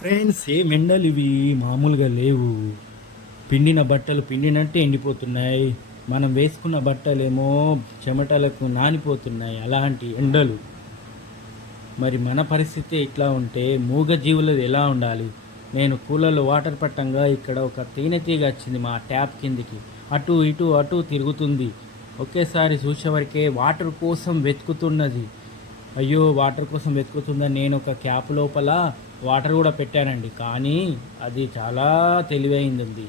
Friends ఏం ఎండలు ఇవి మామూలుగా లేవు. పిండిన బట్టలు పిండినట్టే ఎండిపోతున్నాయి. మనం వేసుకున్న బట్టలేమో చెమటలకు నానిపోతున్నాయి. అలాంటి ఎండలు. మరి మన పరిస్థితి ఇట్లా ఉంటే మూగజీవులది ఎలా ఉండాలి? నేను కూలర్లో వాటర్ పట్టంగా ఇక్కడ ఒక తేనెటీగ వచ్చింది మా ట్యాప్ కిందికి. అటు ఇటు అటు తిరుగుతుంది. ఒకేసారి చూసేవరకే వాటర్ కోసం వెతుకుతున్నది. అయ్యో, వాటర్ కోసం వెతుకుతుందని నేను ఒక క్యాప్ లోపల వాటర్ కూడా పెట్టానండి. కానీ అది చాలా తెలివైంది.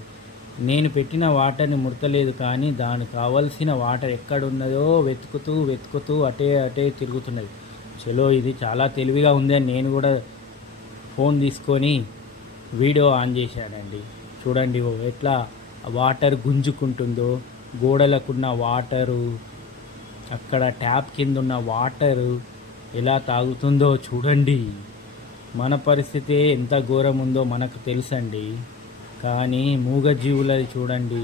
నేను పెట్టిన వాటర్ని ముడతలేదు, కానీ దానికి కావలసిన వాటర్ ఎక్కడున్నదో వెతుకుతూ వెతుకుతూ అటే అటే తిరుగుతున్నది. చలో, ఇది చాలా తెలివిగా ఉందని నేను కూడా ఫోన్ తీసుకొని వీడియో ఆన్ చేశానండి. చూడండి ఎట్లా వాటర్ గుంజుకుంటుందో, గోడలకున్న వాటరు, అక్కడ ట్యాప్ కింద ఉన్న వాటరు ఎలా తాగుతుందో చూడండి. మన పరిస్థితి ఎంత ఘోరం ఉందో మనకు తెలుసండి. కానీ మూగజీవులది చూడండి.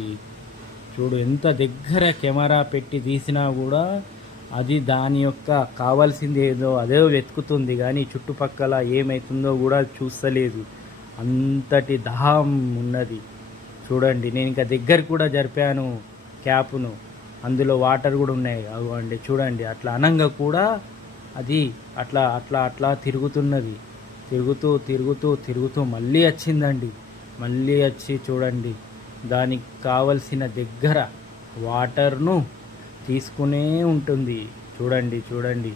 ఎంత దగ్గర కెమెరా పెట్టి తీసినా కూడా అది దాని యొక్క కావాల్సింది ఏదో అదే వెతుకుతుంది, కానీ చుట్టుపక్కల ఏమవుతుందో కూడా చూస్తలేదు. అంతటి దాహం ఉన్నది చూడండి. నేను ఇంకా దగ్గర కూడా జరిపాను క్యాప్ను, అందులో వాటర్ కూడా ఉన్నాయి. అవ్వండి చూడండి, అట్లా అనంగా కూడా అది అట్లా అట్లా అట్లా తిరుగుతున్నది. తిరుగుతూ తిరుగుతూ తిరుగుతూ మళ్ళీ వచ్చిందండి. మళ్ళీ వచ్చి చూడండి, దానికి కావలసిన దగ్గర వాటర్ను తీసుకునే ఉంటుంది. చూడండి.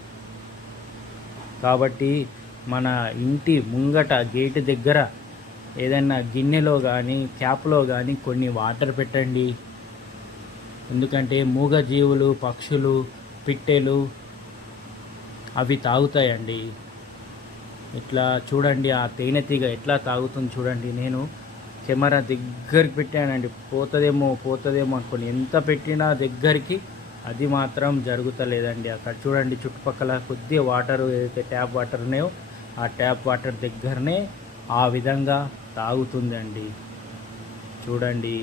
కాబట్టి మన ఇంటి ముంగట గేటు దగ్గర ఏదైనా గిన్నెలో కానీ క్యాప్లో కానీ కొన్ని వాటర్ పెట్టండి. ఎందుకంటే మూగజీవులు, పక్షులు, పిట్టెలు అవి తాగుతాయండి. ఇట్లా చూడండి, ఆ తేనెటీగ ఎట్లా తాగుతుంది చూడండి. నేను కెమెరా దగ్గరికి పెట్టానండి. పోతుందేమో అనుకోని ఎంత పెట్టినా దగ్గరికి అది మాత్రం జరుగుతలేదండి. అక్కడ చూడండి, చుట్టుపక్కల కొద్దిగా వాటర్ ఏదైతే ట్యాప్ వాటర్ ఉన్నాయో ఆ ట్యాప్ వాటర్ దగ్గరనే ఆ విధంగా తాగుతుందండి. చూడండి,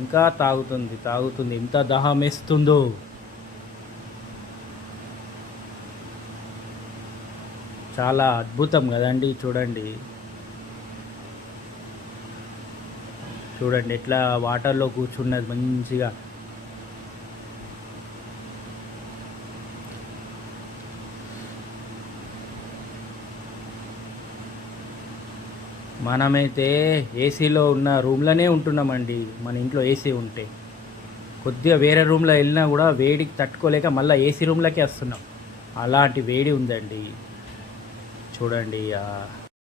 ఇంకా తాగుతుంది. ఎంత దాహం వేస్తుందో. చాలా అద్భుతం కదండి. చూడండి ఎట్లా వాటర్లో కూర్చున్నది మంచిగా. మనమైతే ఏసీలో ఉన్న రూమ్లోనే ఉంటున్నామండి. మన ఇంట్లో ఏసీ ఉంటే కొద్దిగా వేరే రూమ్లో వెళ్ళినా కూడా వేడికి తట్టుకోలేక మళ్ళీ ఏసీ రూమ్లోకే వస్తున్నాం. అలాంటి వేడి ఉందండి. చూడండి.